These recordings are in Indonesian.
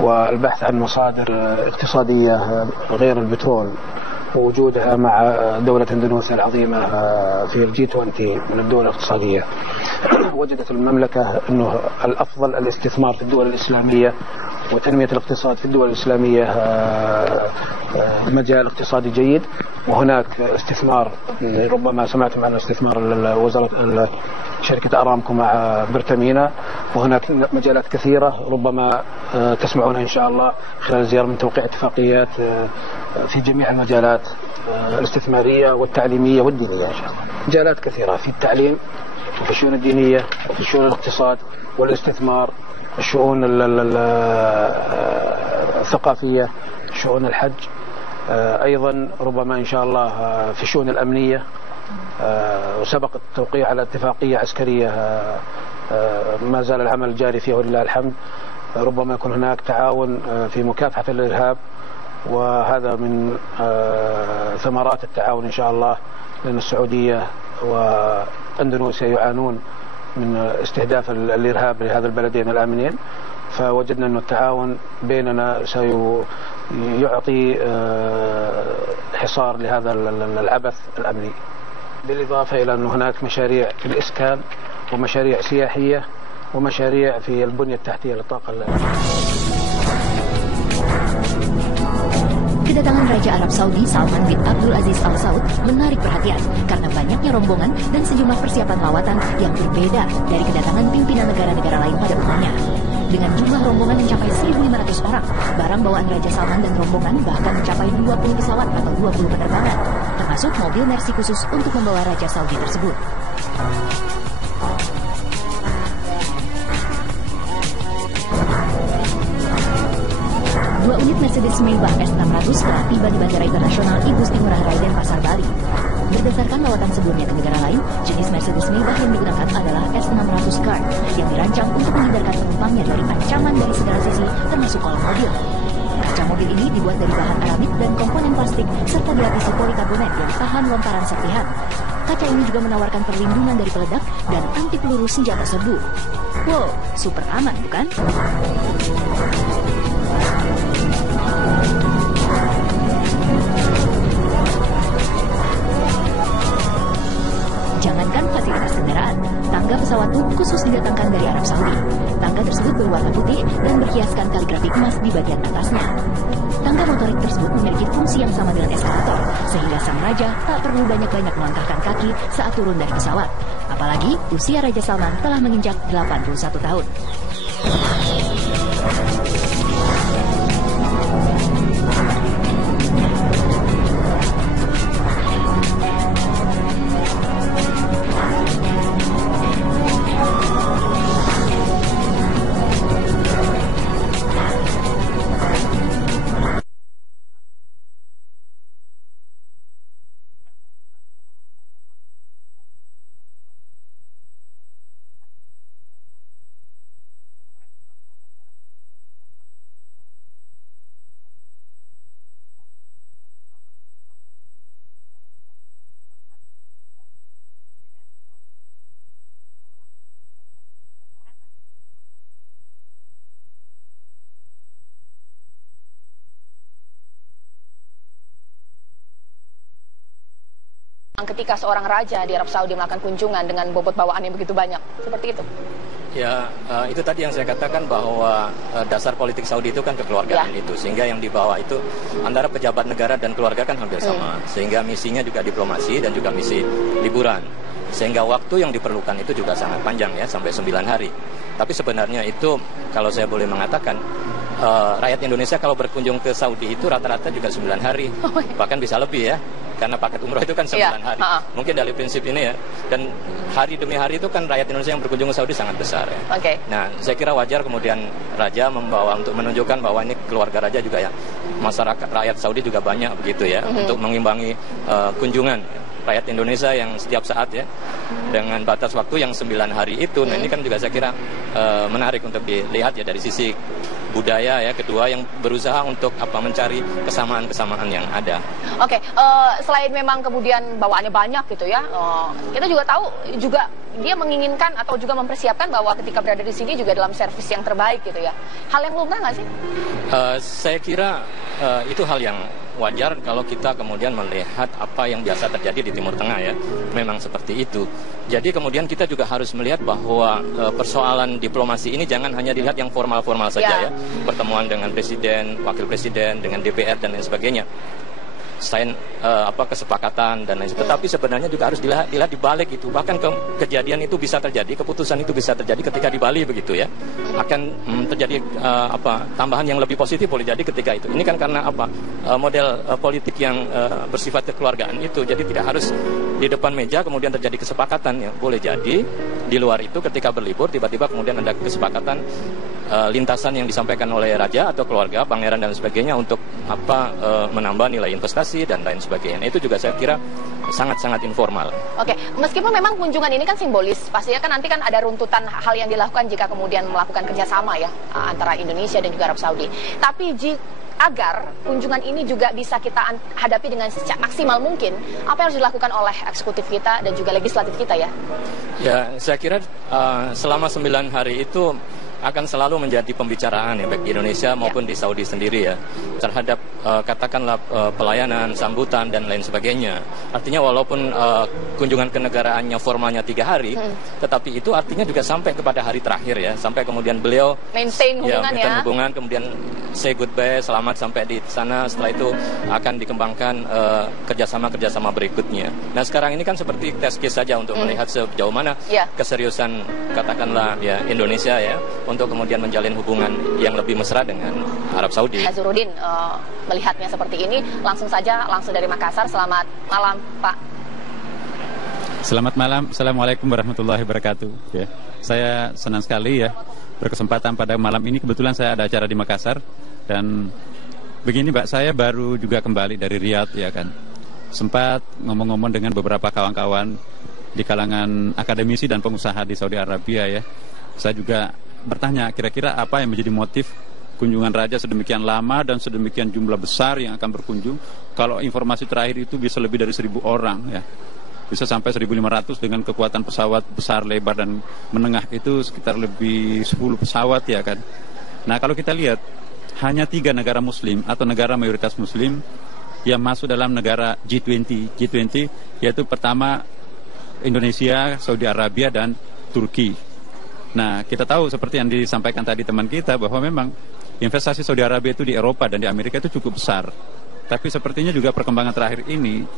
والبحث عن مصادر اقتصادية غير البترول ووجودها مع دولة اندونيسيا العظيمة في الجي 20 من الدول الاقتصادية. وجدت المملكة أنه الأفضل الاستثمار في الدول الإسلامية وتنمية الاقتصاد في الدول الإسلامية مجال اقتصادي جيد، وهناك استثمار ربما سمعتم عن استثمار وزارة شركة أرامكو مع برتامينا، وهناك مجالات كثيرة ربما تسمعون إن شاء الله خلال الزيارة من توقيع اتفاقيات في جميع المجالات الاستثمارية والتعليمية والدينية إن شاء الله. مجالات كثيرة في التعليم وفي الشؤون الدينية وفي الشؤون الاقتصاد والاستثمار، الشؤون الثقافية، شؤون الحج، أيضا ربما إن شاء الله في الشؤون الأمنية، وسبق التوقيع على اتفاقية عسكرية ما زال العمل جاري فيها ولله الحمد. ربما يكون هناك تعاون في مكافحة الإرهاب، وهذا من ثمرات التعاون إن شاء الله، لأن السعودية وأندونيسيا يعانون من استهداف الإرهاب لهذا البلدين الآمنين، فوجدنا أن التعاون بيننا سيعطي حصار لهذا العبث الأمني، بالإضافة إلى أن هناك مشاريع في الإسكان ومشاريع سياحية ومشاريع في البنية التحتية للطاقة. Kedatangan Raja Arab Saudi Salman bin Abdul Aziz Al Saud menarik perhatian karena banyaknya rombongan dan sejumlah persiapan lawatan yang berbeda dari kedatangan pimpinan negara-negara lain pada umumnya. Dengan jumlah rombongan mencapai 1.500 orang, barang bawaan Raja Salman dan rombongan bahkan mencapai 20 pesawat atau 20 penerbangan, termasuk mobil Mercy khusus untuk membawa Raja Saudi tersebut. Dua unit Mercedes Maybach S600 telah tiba di Bandara Internasional Igusti Ngurah Rai Denpasar, Bali. Berdasarkan lawatan sebelumnya ke negara lain, jenis Mercedes Maybach yang digunakan adalah S600 Car yang dirancang untuk menghindarkan penumpangnya dari ancaman dari segala sisi, termasuk kolong mobil. Kaca mobil ini dibuat dari bahan aramid dan komponen plastik serta dilapisi polikarbonat yang tahan lontaran serpihan. Kaca ini juga menawarkan perlindungan dari peledak dan anti peluru senjata serbu. Wow, super aman bukan? Jangankan fasilitas kendaraan, tangga pesawat pun khusus didatangkan dari Arab Saudi. Tangga tersebut berwarna putih dan berhiaskan kaligrafi emas di bagian atasnya. Tangga motorik tersebut memiliki fungsi yang sama dengan eskalator, sehingga sang raja tak perlu banyak-banyak melangkahkan kaki saat turun dari pesawat. Apalagi usia Raja Salman telah menginjak 81 tahun. Ketika seorang raja di Arab Saudi melakukan kunjungan dengan bobot bawaan yang begitu banyak, seperti itu? Ya, itu tadi yang saya katakan bahwa dasar politik Saudi itu kan kekeluargaan itu, sehingga yang dibawa itu antara pejabat negara dan keluarga kan hampir sama, sehingga misinya juga diplomasi dan juga misi liburan, sehingga waktu yang diperlukan itu juga sangat panjang ya, sampai 9 hari. Tapi sebenarnya itu kalau saya boleh mengatakan, rakyat Indonesia kalau berkunjung ke Saudi itu rata-rata juga 9 hari, bahkan bisa lebih ya. Karena paket umroh itu kan 9 hari. Mungkin dari prinsip ini ya. Dan hari demi hari itu kan rakyat Indonesia yang berkunjung ke Saudi sangat besar ya. Nah, saya kira wajar kemudian Raja membawa untuk menunjukkan bahwa ini keluarga Raja juga ya. Masyarakat rakyat Saudi juga banyak begitu ya. Untuk mengimbangi kunjungan rakyat Indonesia yang setiap saat ya. Dengan batas waktu yang 9 hari itu. Nah, ini kan juga saya kira menarik untuk dilihat ya dari sisi budaya ya, kedua yang berusaha untuk mencari kesamaan-kesamaan yang ada. Selain memang kemudian bawaannya banyak gitu ya, kita juga tahu juga dia menginginkan atau juga mempersiapkan bahwa ketika berada di sini juga dalam servis yang terbaik gitu ya. Hal yang lumrah nggak sih? Saya kira itu hal yang wajar kalau kita kemudian melihat apa yang biasa terjadi di Timur Tengah ya. Memang seperti itu. Jadi kemudian kita juga harus melihat bahwa persoalan diplomasi ini jangan hanya dilihat yang formal-formal saja ya. Pertemuan dengan presiden, wakil presiden, dengan DPR dan lain sebagainya. Selain kesepakatan dan lain sebagainya, tetapi sebenarnya juga harus dilihat di balik itu. Bahkan kejadian itu bisa terjadi, keputusan itu bisa terjadi ketika di Bali begitu ya. Akan terjadi tambahan yang lebih positif boleh jadi ketika itu. Ini kan karena model politik yang bersifat kekeluargaan itu. Jadi tidak harus di depan meja kemudian terjadi kesepakatan ya. Boleh jadi di luar itu ketika berlibur tiba-tiba kemudian ada kesepakatan lintasan yang disampaikan oleh raja atau keluarga, pangeran dan sebagainya untuk menambah nilai investasi dan lain sebagainya. Itu juga saya kira sangat-sangat informal. Oke, meskipun memang kunjungan ini kan simbolis, pastinya kan nanti kan ada runtutan hal yang dilakukan jika kemudian melakukan kerjasama ya antara Indonesia dan juga Arab Saudi. Tapi agar kunjungan ini juga bisa kita hadapi dengan maksimal mungkin, apa yang harus dilakukan oleh eksekutif kita dan juga legislatif kita ya? Ya, saya kira selama 9 hari itu akan selalu menjadi pembicaraan ya baik di Indonesia maupun di Saudi sendiri ya terhadap katakanlah pelayanan, sambutan dan lain sebagainya. Artinya walaupun kunjungan kenegaraannya formalnya 3 hari, tetapi itu artinya juga sampai kepada hari terakhir ya, sampai kemudian beliau maintain hubungan, kemudian say goodbye, selamat sampai di sana. Setelah itu akan dikembangkan kerjasama berikutnya. Nah sekarang ini kan seperti test case saja untuk melihat sejauh mana keseriusan katakanlah ya Indonesia ya untuk kemudian menjalin hubungan yang lebih mesra dengan Arab Saudi. Nazarudin melihatnya seperti ini, langsung dari Makassar. Selamat malam, Pak. Selamat malam, Assalamualaikum warahmatullahi wabarakatuh. Ya, saya senang sekali ya berkesempatan pada malam ini. Kebetulan saya ada acara di Makassar dan begini, Mbak, saya baru juga kembali dari Riyadh ya kan. Sempat ngomong-ngomong dengan beberapa kawan-kawan di kalangan akademisi dan pengusaha di Saudi Arabia ya. Saya juga bertanya kira-kira apa yang menjadi motif kunjungan raja sedemikian lama dan sedemikian jumlah besar yang akan berkunjung. Kalau informasi terakhir itu bisa lebih dari 1.000 orang ya, bisa sampai 1.500 dengan kekuatan pesawat besar, lebar dan menengah itu sekitar lebih 10 pesawat ya kan. Nah kalau kita lihat hanya 3 negara muslim atau negara mayoritas muslim yang masuk dalam negara G20 yaitu pertama Indonesia, Saudi Arabia dan Turki. Nah, kita tahu seperti yang disampaikan tadi teman kita bahwa memang investasi Saudi Arabia itu di Eropa dan di Amerika itu cukup besar. Tapi sepertinya juga perkembangan terakhir ini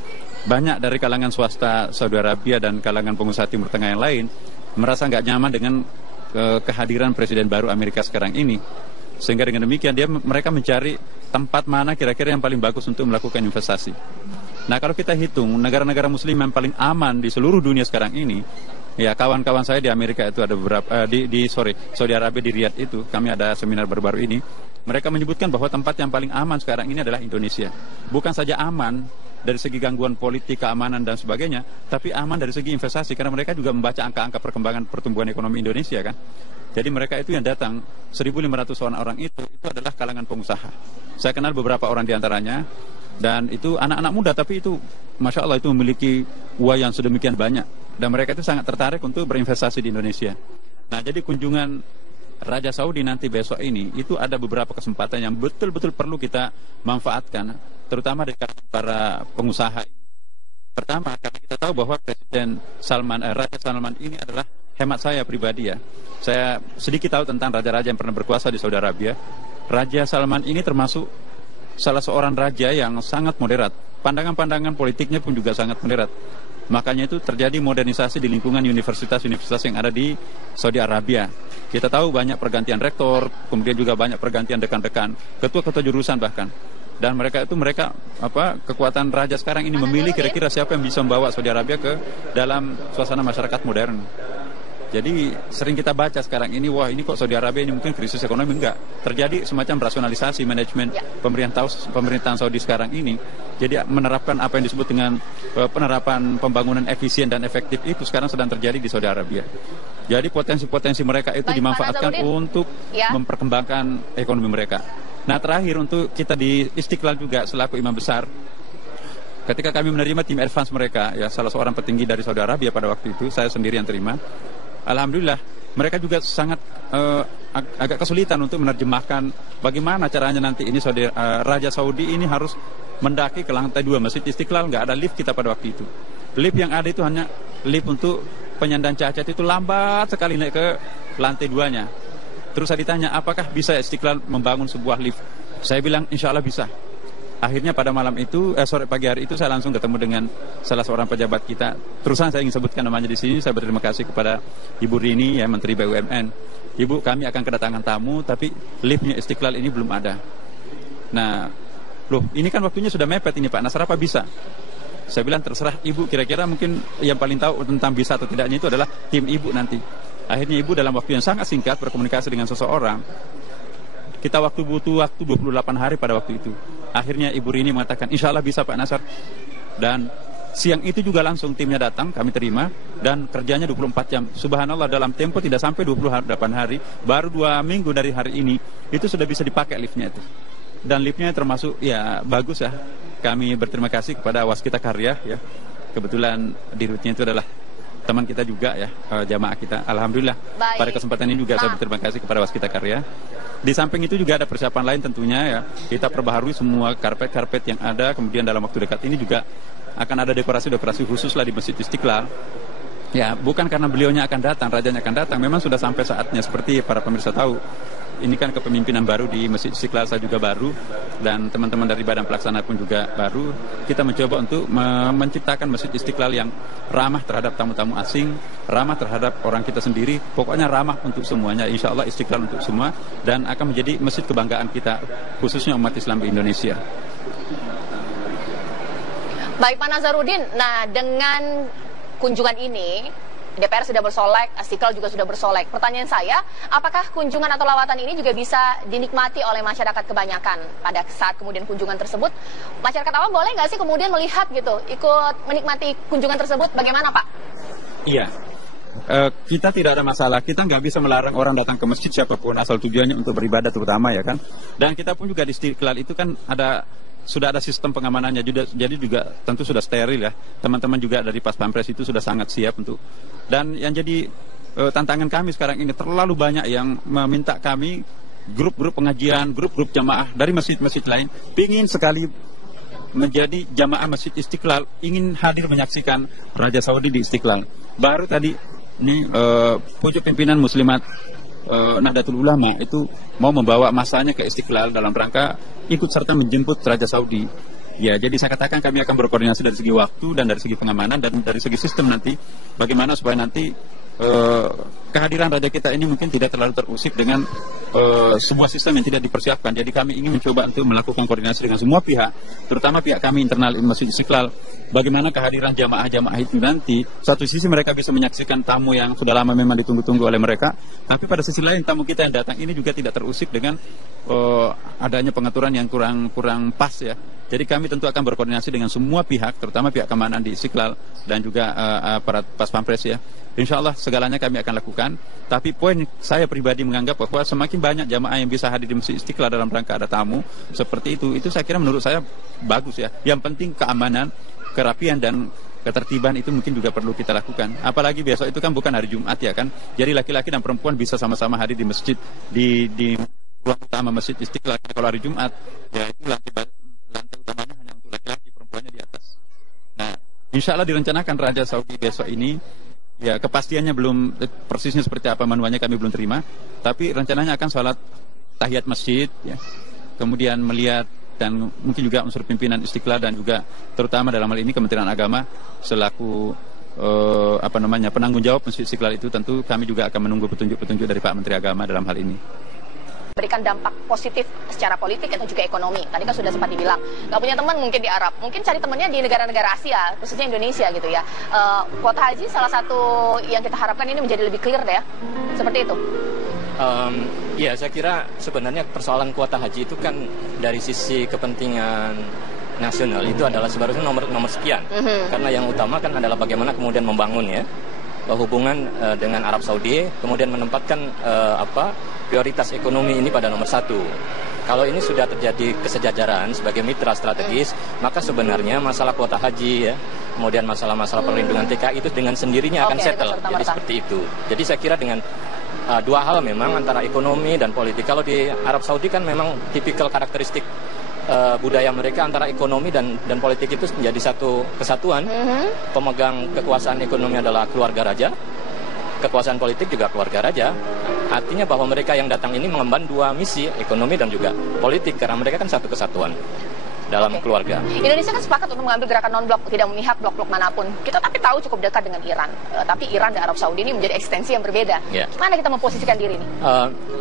banyak dari kalangan swasta Saudi Arabia dan kalangan pengusaha Timur Tengah yang lain merasa nggak nyaman dengan kehadiran Presiden baru Amerika sekarang ini. Sehingga dengan demikian mereka mencari tempat mana kira-kira yang paling bagus untuk melakukan investasi. Nah, kalau kita hitung negara-negara muslim yang paling aman di seluruh dunia sekarang ini, ya kawan-kawan saya di Amerika itu ada beberapa Saudi Arabia di Riyadh itu kami ada seminar baru-baru ini. Mereka menyebutkan bahwa tempat yang paling aman sekarang ini adalah Indonesia. Bukan saja aman dari segi gangguan politik, keamanan dan sebagainya, tapi aman dari segi investasi karena mereka juga membaca angka-angka perkembangan pertumbuhan ekonomi Indonesia kan. Jadi mereka itu yang datang 1.500 orang itu adalah kalangan pengusaha. Saya kenal beberapa orang di antaranya dan itu anak-anak muda tapi itu Masya Allah itu memiliki uang yang sedemikian banyak. Dan mereka itu sangat tertarik untuk berinvestasi di Indonesia. Nah, jadi kunjungan Raja Saudi nanti besok ini, itu ada beberapa kesempatan yang betul-betul perlu kita manfaatkan, terutama dari para pengusaha. Pertama, karena kita tahu bahwa Raja Salman ini adalah hemat saya pribadi ya. Saya sedikit tahu tentang raja-raja yang pernah berkuasa di Saudi Arabia. Raja Salman ini termasuk salah seorang raja yang sangat moderat. Pandangan-pandangan politiknya pun juga sangat moderat. Makanya itu terjadi modernisasi di lingkungan universitas-universitas yang ada di Saudi Arabia. Kita tahu banyak pergantian rektor, kemudian juga banyak pergantian dekan-dekan, ketua-ketua jurusan bahkan. Dan mereka kekuatan raja sekarang ini memilih kira-kira siapa yang bisa membawa Saudi Arabia ke dalam suasana masyarakat modern. Jadi sering kita baca sekarang ini, wah ini kok Saudi Arabia ini mungkin krisis ekonomi. Enggak, terjadi semacam rasionalisasi manajemen pemerintahan Saudi sekarang ini. Jadi menerapkan apa yang disebut dengan penerapan pembangunan efisien dan efektif itu sekarang sedang terjadi di Saudi Arabia. Jadi potensi-potensi mereka itu dimanfaatkan untuk memperkembangkan ekonomi mereka. Nah terakhir untuk kita di Istiqlal juga selaku imam besar, ketika kami menerima tim advance mereka, ya salah seorang petinggi dari Saudi Arabia pada waktu itu, saya sendiri yang terima. Alhamdulillah, mereka juga sangat agak kesulitan untuk menerjemahkan bagaimana caranya nanti ini Raja Saudi ini harus mendaki ke lantai 2 Masjid Istiqlal. Nggak ada lift kita pada waktu itu. Lift yang ada itu hanya lift untuk penyandang cacat, itu lambat sekali naik ke lantai 2-nya. Terus saya ditanya, apakah bisa Istiqlal membangun sebuah lift? Saya bilang, insya Allah bisa. Akhirnya pada malam itu, sore pagi hari itu saya langsung ketemu dengan salah seorang pejabat kita. Terusan saya ingin sebutkan namanya di sini. Saya berterima kasih kepada Ibu Rini, ya, Menteri BUMN. Ibu, kami akan kedatangan tamu, tapi liftnya Istiqlal ini belum ada. Nah, loh, ini kan waktunya sudah mepet ini Pak Nasr, apa bisa? Saya bilang terserah Ibu, kira-kira mungkin yang paling tahu tentang bisa atau tidaknya itu adalah tim Ibu nanti. Akhirnya Ibu dalam waktu yang sangat singkat berkomunikasi dengan seseorang. Kita butuh waktu 28 hari pada waktu itu. Akhirnya Ibu Rini mengatakan, insya Allah bisa Pak Nasr. Dan siang itu juga langsung timnya datang, kami terima. Dan kerjanya 24 jam. Subhanallah, dalam tempo tidak sampai 28 hari. Baru 2 minggu dari hari ini, itu sudah bisa dipakai liftnya itu. Dan liftnya termasuk, ya bagus ya. Kami berterima kasih kepada Waskita Karya, ya. Kebetulan dirutnya itu adalah teman kita juga, ya, jamaah kita. Alhamdulillah. Baik. Pada kesempatan ini juga saya berterima kasih kepada Waskita Karya. Di samping itu juga ada persiapan lain tentunya, ya. Kita perbaharui semua karpet-karpet yang ada. Kemudian dalam waktu dekat ini juga akan ada dekorasi-dekorasi khusus lah di Masjid Istiqlal. Ya, bukan karena beliaunya akan datang, rajanya akan datang. Memang sudah sampai saatnya, seperti para pemirsa tahu. Ini kan kepemimpinan baru di Masjid Istiqlal, saya juga baru, dan teman-teman dari Badan Pelaksana pun juga baru. Kita mencoba untuk menciptakan Masjid Istiqlal yang ramah terhadap tamu-tamu asing, ramah terhadap orang kita sendiri, pokoknya ramah untuk semuanya. Insya Allah Istiqlal untuk semua, dan akan menjadi masjid kebanggaan kita, khususnya umat Islam di Indonesia. Baik Pak Nazarudin, nah dengan kunjungan ini, DPR sudah bersolek, Istiqlal juga sudah bersolek. Pertanyaan saya, apakah kunjungan atau lawatan ini juga bisa dinikmati oleh masyarakat kebanyakan pada saat kemudian kunjungan tersebut? Masyarakat awam boleh nggak sih kemudian melihat gitu, ikut menikmati kunjungan tersebut? Bagaimana Pak? Iya, kita tidak ada masalah. Kita nggak bisa melarang orang datang ke masjid siapapun, asal tujuannya untuk beribadah terutama, ya kan. Dan kita pun juga di Istiqlal itu kan sudah ada sistem pengamanannya, jadi juga tentu sudah steril, ya. Teman-teman juga dari Pas Pampres itu sudah sangat siap untuk. Dan yang jadi tantangan kami sekarang ini, terlalu banyak yang meminta kami, grup-grup pengajian, grup-grup jamaah dari masjid-masjid lain, ingin sekali menjadi jamaah Masjid Istiqlal, ingin hadir menyaksikan Raja Saudi di Istiqlal. Baru tadi ini pucuk pimpinan Muslimat Nahdlatul Ulama itu mau membawa masanya ke Istiqlal dalam rangka ikut serta menjemput Raja Saudi. Ya, jadi saya katakan kami akan berkoordinasi dari segi waktu dan dari segi pengamanan dan dari segi sistem nanti, bagaimana supaya nanti kehadiran Raja kita ini mungkin tidak terlalu terusik dengan sebuah sistem yang tidak dipersiapkan. Jadi kami ingin mencoba untuk melakukan koordinasi dengan semua pihak, terutama pihak kami internal Masjid Istiqlal. Bagaimana kehadiran jamaah-jamaah itu nanti, satu sisi mereka bisa menyaksikan tamu yang sudah lama memang ditunggu-tunggu oleh mereka, tapi pada sisi lain tamu kita yang datang ini juga tidak terusik dengan adanya pengaturan yang kurang pas, ya. Jadi kami tentu akan berkoordinasi dengan semua pihak, terutama pihak keamanan di Istiqlal dan juga aparat Pas Pampres, ya. Insya Allah segalanya kami akan lakukan. Tapi poin saya pribadi menganggap bahwa semakin banyak jamaah yang bisa hadir di Masjid Istiqlal dalam rangka ada tamu seperti itu saya kira menurut saya bagus, ya. Yang penting keamanan, kerapian dan ketertiban itu mungkin juga perlu kita lakukan. Apalagi besok itu kan bukan hari Jumat, ya kan. Jadi laki-laki dan perempuan bisa sama-sama hadir di masjid di ruang utama Masjid Istiqlal. Kalau hari Jumat, ya itu lantai utamanya hanya untuk laki-laki, perempuannya di atas. Nah, insya Allah direncanakan Raja Saudi besok ini, ya kepastiannya belum persisnya seperti apa manualnya kami belum terima, tapi rencananya akan sholat tahiyat masjid, ya. Kemudian melihat dan mungkin juga unsur pimpinan Istiqlal dan juga terutama dalam hal ini Kementerian Agama selaku penanggung jawab Masjid Istiqlal itu, tentu kami juga akan menunggu petunjuk-petunjuk dari Pak Menteri Agama dalam hal ini. Berikan dampak positif secara politik atau juga ekonomi. Tadi kan sudah sempat dibilang, nggak punya teman mungkin di Arab, mungkin cari temannya di negara-negara Asia, khususnya Indonesia gitu ya. Kuota haji salah satu yang kita harapkan ini menjadi lebih clear deh, ya. Seperti itu. Ya, saya kira sebenarnya persoalan kuota haji itu kan dari sisi kepentingan nasional itu adalah sebenarnya nomor sekian. Karena yang utama kan adalah bagaimana kemudian membangun, ya, hubungan dengan Arab Saudi, kemudian menempatkan prioritas ekonomi ini pada nomor satu. kalau ini sudah terjadi kesejajaran sebagai mitra strategis, maka sebenarnya masalah kuota haji ya, kemudian masalah-masalah perlindungan TKI itu dengan sendirinya akan settle. Jadi seperti itu. Jadi saya kira dengan dua hal memang antara ekonomi dan politik. Kalau di Arab Saudi kan memang tipikal karakteristik budaya mereka antara ekonomi dan politik itu menjadi satu kesatuan. Pemegang kekuasaan ekonomi adalah keluarga raja, kekuasaan politik juga keluarga raja. Artinya bahwa mereka yang datang ini mengemban dua misi, ekonomi dan juga politik, karena mereka kan satu kesatuan dalam keluarga. Indonesia kan sepakat untuk mengambil gerakan non-blok, tidak memihak blok-blok manapun. Kita tapi tahu cukup dekat dengan Iran. Tapi Iran dan Arab Saudi ini menjadi ekstensi yang berbeda. Gimana kita memposisikan diri ini?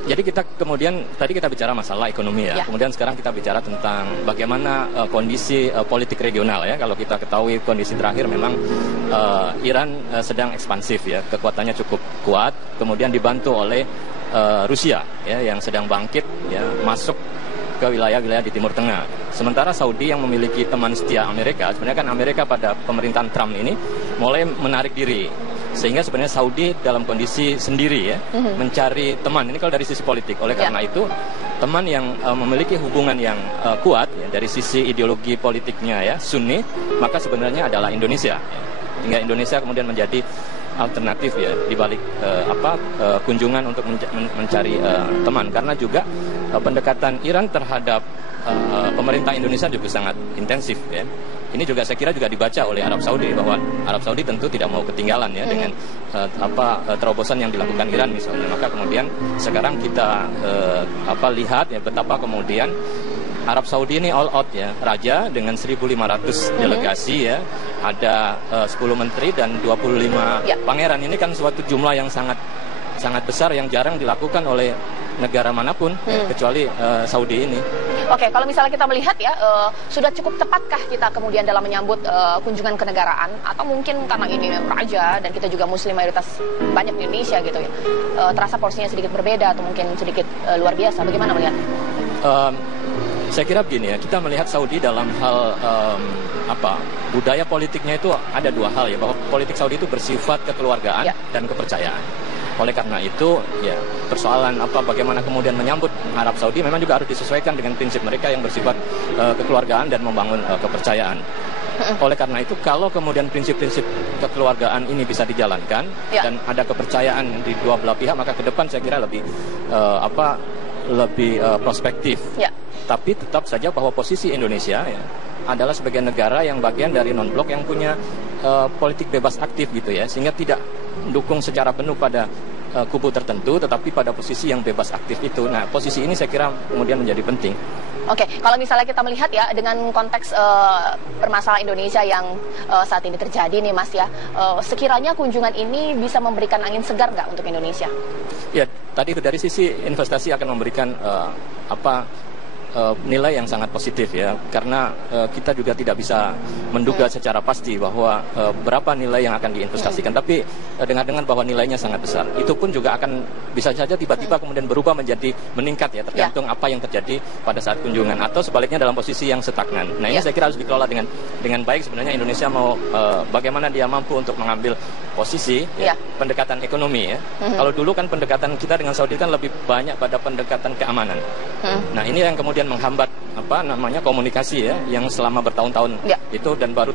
Jadi kita kemudian, tadi kita bicara masalah ekonomi ya. Kemudian sekarang kita bicara tentang bagaimana kondisi politik regional ya. Kalau kita ketahui kondisi terakhir memang Iran sedang ekspansif ya. Kekuatannya cukup kuat. Kemudian dibantu oleh Rusia ya, yang sedang bangkit ya, masuk ke wilayah-wilayah di Timur Tengah. Sementara Saudi yang memiliki teman setia Amerika, sebenarnya kan Amerika pada pemerintahan Trump ini mulai menarik diri. Sehingga sebenarnya Saudi dalam kondisi sendiri ya, mencari teman. Ini kalau dari sisi politik. Oleh karena itu, teman yang memiliki hubungan yang kuat ya, dari sisi ideologi politiknya ya, Sunni, maka sebenarnya adalah Indonesia. Hingga Indonesia kemudian menjadi alternatif ya di balik kunjungan untuk mencari teman, karena juga pendekatan Iran terhadap pemerintah Indonesia juga sangat intensif ya. Ini juga saya kira juga dibaca oleh Arab Saudi, bahwa Arab Saudi tentu tidak mau ketinggalan ya dengan terobosan yang dilakukan Iran misalnya. Maka kemudian sekarang kita lihat ya betapa kemudian Arab Saudi ini all out ya, raja dengan 1.500 delegasi ya, ada 10 menteri dan 25 pangeran. Ini kan suatu jumlah yang sangat besar yang jarang dilakukan oleh negara manapun kecuali Saudi ini. Oke, kalau misalnya kita melihat ya, sudah cukup tepatkah kita kemudian dalam menyambut kunjungan kenegaraan, atau mungkin karena ini raja dan kita juga muslim mayoritas banyak di Indonesia gitu ya, terasa porsinya sedikit berbeda atau mungkin sedikit luar biasa? Bagaimana melihat? Saya kira begini ya, kita melihat Saudi dalam hal budaya politiknya itu ada dua hal ya, bahwa politik Saudi itu bersifat kekeluargaan dan kepercayaan. Oleh karena itu, ya persoalan bagaimana kemudian menyambut Arab Saudi memang juga harus disesuaikan dengan prinsip mereka yang bersifat kekeluargaan dan membangun kepercayaan. Oleh karena itu, kalau kemudian prinsip-prinsip kekeluargaan ini bisa dijalankan dan ada kepercayaan di dua belah pihak, maka ke depan saya kira lebih prospektif. Tapi tetap saja bahwa posisi Indonesia ya adalah sebagai negara yang bagian dari non-blok yang punya politik bebas aktif gitu ya, sehingga tidak mendukung secara penuh pada kubu tertentu, tetapi pada posisi yang bebas aktif itu. Nah, posisi ini saya kira kemudian menjadi penting. Oke, kalau misalnya kita melihat ya dengan konteks permasalahan Indonesia yang saat ini terjadi nih Mas ya, sekiranya kunjungan ini bisa memberikan angin segar nggak untuk Indonesia? Ya, tadi itu dari sisi investasi akan memberikan nilai yang sangat positif ya, karena kita juga tidak bisa menduga secara pasti bahwa berapa nilai yang akan diinvestasikan, tapi dengan bahwa nilainya sangat besar, itu pun juga akan bisa saja tiba-tiba kemudian berubah menjadi meningkat ya, tergantung apa yang terjadi pada saat kunjungan, atau sebaliknya dalam posisi yang stagnan. Nah ini saya kira harus dikelola dengan baik. Sebenarnya Indonesia mau bagaimana dia mampu untuk mengambil posisi pendekatan ekonomi ya. Kalau dulu kan pendekatan kita dengan Saudi kan lebih banyak pada pendekatan keamanan. Nah ini yang kemudian menghambat komunikasi ya, yang selama bertahun-tahun itu, dan baru